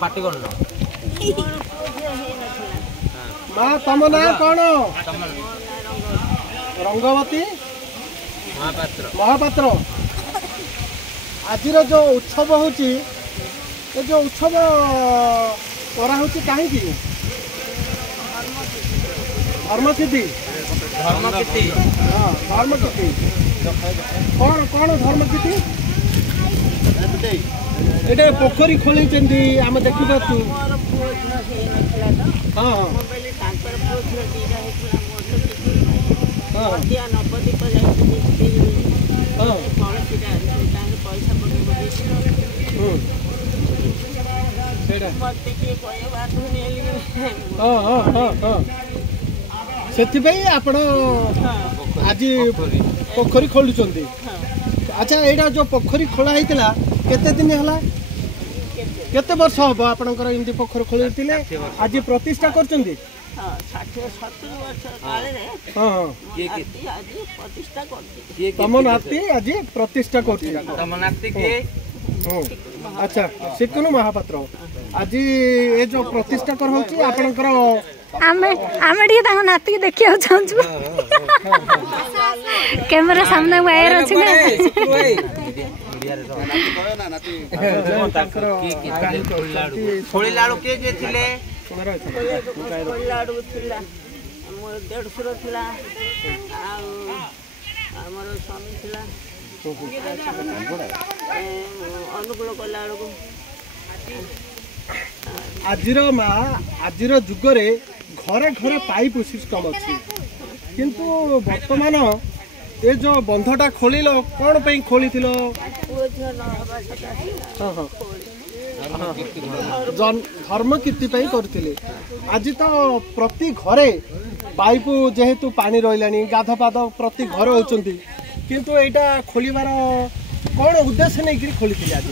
Party कर माँ तुम ना कौन रंगवती महापात्र आज जो उत्सव होची जो उत्सव करा होची कहीं धर्मसिद्धि धर्मसिद्धि कौन कौन धर्मसिद्धि ये पोखरी खोल आम देखी पार्छु हाँ से आपण आज पोखरी खोलुचंदी। अच्छा यहाँ जो पोखरी खोला होता केते दिन है केते वर्ष हम आपणकर एमती पोखरी खोलते आज प्रतिष्ठा कर तम नाती आज प्रतिष्ठा कर। अच्छा शिकुनु महापात्र आज ये जो प्रतिष्ठा कर आपणकर आमे नाती देखिया चाहूँ कैमरा सामने वायर अच्छे ना देढ़शुर थिला आमर स्वामी थिला अनुकूल कला आजिर माँ आजिर जुगरे घरे घरे पाइप सिस्टम अच्छी किंतु वर्तमान ये जो बंधटा खोलिल कौन पे खोली धर्म कीर्ति करथिले आज तो प्रति घरे पाइप जेहेतु पानी रही गाध पाद प्रति घर होती किंतु एटा खोलिबार कौन उद्देश्य नहीं खोली आज